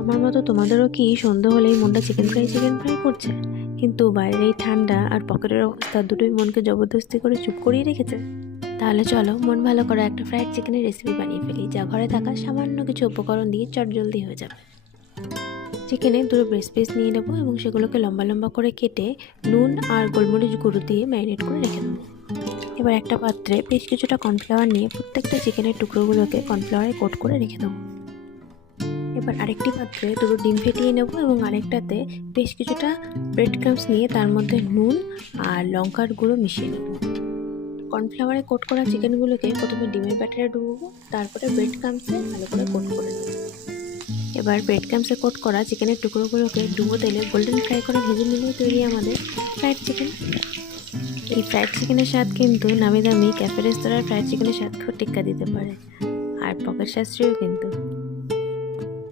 আমার মতো তোমাদেরও কি সন্ধ্যা হলেই মনটা চিকেন ফ্রাই করছে? কিন্তু বাইরে এই ঠান্ডা আর পকেটের অবস্থা দুটোই মনকে জবরদস্তি করে চুপ করিয়ে রেখেছে। তাহলে চলো মন ভালো করে একটা ফ্রাইড চিকেনের রেসিপি বানিয়ে ফেলি, যা ঘরে থাকা সামান্য কিছু উপকরণ দিয়ে চটজলদি হয়ে যাবে। চিকেনে দুটো ব্রেস্ট পিস নিয়ে নেবো এবং সেগুলোকে লম্বা লম্বা করে কেটে নুন আর গোলমরিচ গুঁড়ো দিয়ে ম্যারিনেট করে রেখে দেবো। এবার একটা পাত্রে বেশ কিছুটা কর্নফ্লাওয়ার নিয়ে প্রত্যেকটা চিকেনের টুকরোগুলোকে কর্নফ্লাওয়ারে কোট করে রেখে দেবো। এবার আরেকটি পাত্রে দুটো ডিম ফেটিয়ে নেব এবং আরেকটাতে বেশ কিছুটা ব্রেড ক্রাম্বস নিয়ে তার মধ্যে নুন আর লঙ্কার গুঁড়ো মিশিয়ে নেব। কর্নফ্লাওয়ারে কোট করা চিকেনগুলোকে প্রথমে ডিমের ব্যাটারে ডুববো, তারপরে ব্রেড ক্রাম্বসে ভালো করে কোট করে নেব। এবার ব্রেড ক্রাম্বসে কোট করা চিকেনের টুকরোগুলোকে ডুবো তেলে গোল্ডেন ফ্রাই করে ভেজে নিলেই তৈরি আমাদের ফ্রাইড চিকেন। এই ফ্রাইড চিকেনের স্বাদ কিন্তু নামি দামি ক্যাফে রেস্তোরাঁর ফ্রাইড চিকেনের স্বাদকেও টেক্কা দিতে পারে, আর পকেট সাশ্রয়ও কিন্তু।